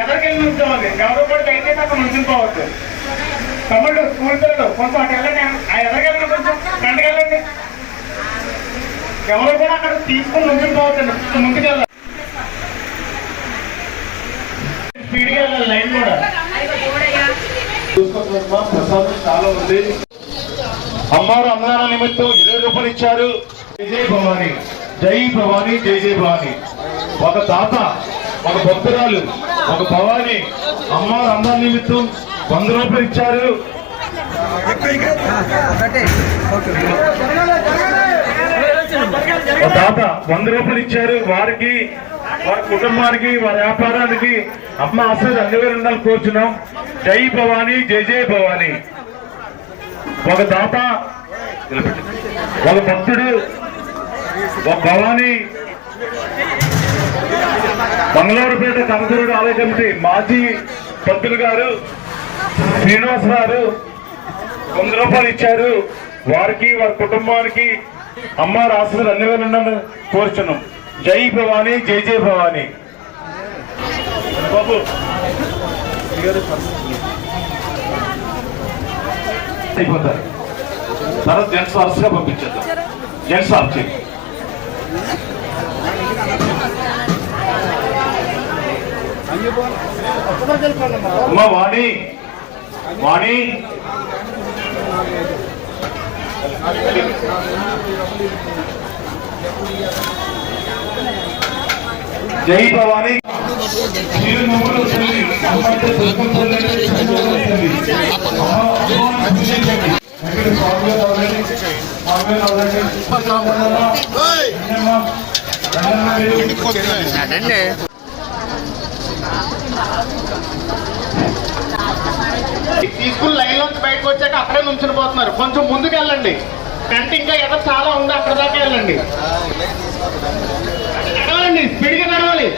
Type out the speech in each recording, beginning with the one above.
ఎదరికి వెళ్ళి అది ఎవరు కూడా అయితే అక్కడ నుంచుకోవద్దు తమ్ముడు స్కూల్ పిల్లలు కొంచెం అటు వెళ్ళండి. ఆ ఎదరికి కొంచెం. కండకెళ్ళండి ఎవరు కూడా అక్కడ తీసుకుని నుంచుకోవద్దండి ముందుకు వెళ్ళాలి స్పీడ్గా వెళ్ళాలి లైన్ కూడా. చూసుకుంటున్నామా ప్రసాదం చాలా ఉంది. అమ్మవారు అన్నదాన నిమిత్తం ఇరవై రూపాయలు ఇచ్చారు. జై జై భవాని. జై భవాని జై జై భవాని. ఒక తాత ఒక భక్తురాలు ఒక భవాని. అమ్మవారు అమ్మ నిమిత్తం వంద రూపాయలు ఇచ్చారు. ఒక తాత వంద రూపాయలు ఇచ్చారు. వారికి వారి కుటుంబానికి వారి వ్యాపారానికి. అమ్మ అసలు అందవేరు ఉండాలని కోరుచున్నాం. జై భవాని జై జై భవాని. ఒక దాత ఒక భక్తుడు ఒక భవాని మంగళవారపేట కనకరుడు ఆలయ కమిటీ మాజీ పంతులు గారు శ్రీనివాస్ గారు వంద రూపాయలు ఇచ్చారు. వారికి వారి కుటుంబానికి అమ్మ రాసిన అన్ని వేలు కోరుచున్నాం. జై భవాని జై జై భవాని. బాబు. అయిపోతారు తర్వాత జెంట్స్ వరుసగా పంపించేద్దాం. జెంట్స్ ఆఫ్ చేయండి అమ్మ వాణి. వాణి. జై భవాని. చిరునవ్వులు తల్లి అమ్మంటే దుఃఖం తల్లి తీసుకుని లైన్ లోంచి బయటకు వచ్చాక అక్కడే నుంచుని పోతున్నారు. కొంచెం ముందుకు వెళ్ళండి టెంట్ ఇంకా ఎక్కడ చాలా ఉంది అక్కడ దాకా వెళ్ళండి. నడవాలండి స్పీడ్గా నడవాలి.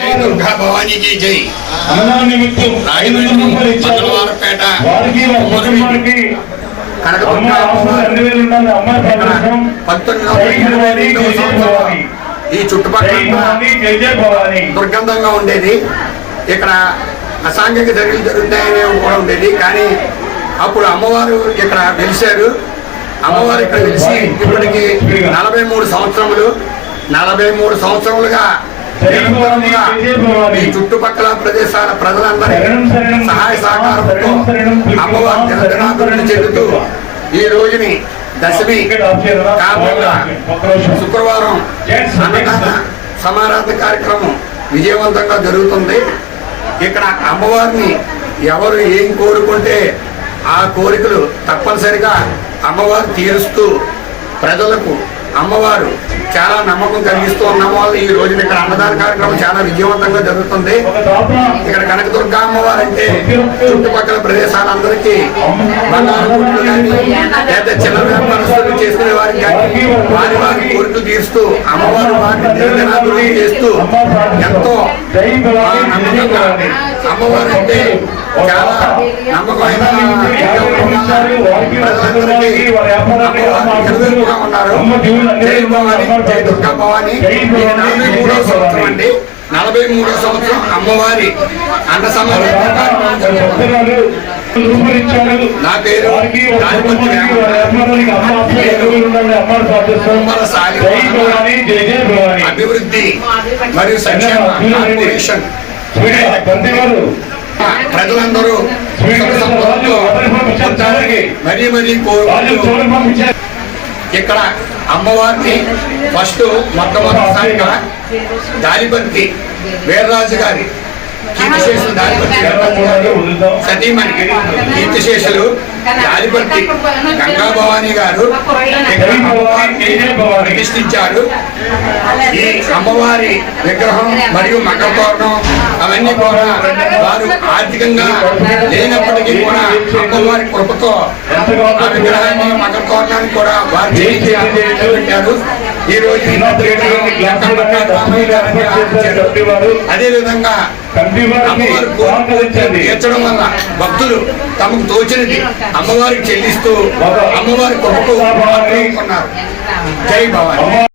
జై దుర్గా భవానీకి జై. నిమిత్తం ఐదు వందల ఈ చుట్టుపక్కల దుర్గంధంగా ఉండేది. ఇక్కడ అసాంఘిక చర్యలు జరుగుతాయని కూడా ఉండేది. కానీ అప్పుడు అమ్మవారు ఇక్కడ వెలిశారు. అమ్మవారు ఇక్కడ వెలిసి ఇప్పటికి నలభై మూడు సంవత్సరములు నలభై మూడు సంవత్సరములుగా ఈ చుట్టుపక్కల ప్రదేశాల ప్రజలందరి సహాయ సహకారంతో అమ్మవారు దినదినాభివృద్ధి చెందుతూ ఈ రోజుని దశమి కారణంగా శుక్రవారం అన్నదాన సమారాధన కార్యక్రమం విజయవంతంగా జరుగుతుంది. ఇక్కడ అమ్మవారిని ఎవరు ఏం కోరుకుంటే ఆ కోరికలు తప్పనిసరిగా అమ్మవారు తీరుస్తూ ప్రజలకు అమ్మవారు చాలా నమ్మకం కలిగిస్తూ ఉన్నాము. ఈ రోజున ఇక్కడ అన్నదాన కార్యక్రమం చాలా విజయవంతంగా జరుగుతుంది. ఇక్కడ కనకదుర్గ అమ్మవారు అంటే చుట్టుపక్కల ప్రదేశాలందరికీ బంగారు గుడ్లు చిన్న వ్యాపారస్తులు చేసుకునే వారికి కానీ వారి వారి తీరుస్తూ అమ్మవారు వారిని చేస్తూ ఎంతో నమ్మకంగా అమ్మవారు అంటే చాలా నమ్మకమైన వారి ఉన్నారు. జై భవాని జై దుర్గా భవాని. నలభై మూడో సంవత్సరం అండి. నలభై మూడో సంవత్సరం అమ్మవారి అన్న సమాజం అభివృద్ధి మరియు సంక్షేమ కార్పొరేషన్. ప్రజలందరూ మరీ మరీ కోరుకుంటూ ఇక్కడ అమ్మవారిని ఫస్ట్ మొట్టమొదటిసారిగా దాలిపర్తి వీర్రాజు గారి కీర్తిశేషులు దాలిపర్తి సతీమణి కీర్తిశేషులు దాలిపర్తి గంగా భవానీ గారు ప్రతిష్ఠించారు. ఈ అమ్మవారి విగ్రహం మరియు మకరతోరణం అవన్నీ కూడా వారు ఆర్థికంగా లేనప్పటికీ కూడా అమ్మవారి కృపతో ఆ విగ్రహాన్ని మకరతోరణాన్ని కూడా వారు చేయించి పెట్టారు. ఈ రోజు అదే విధంగా తీర్చడం వల్ల భక్తులు తమకు తోచినది అమ్మవారికి చెల్లిస్తూ అమ్మవారి గొప్ప ఉన్నారు జై భవాని.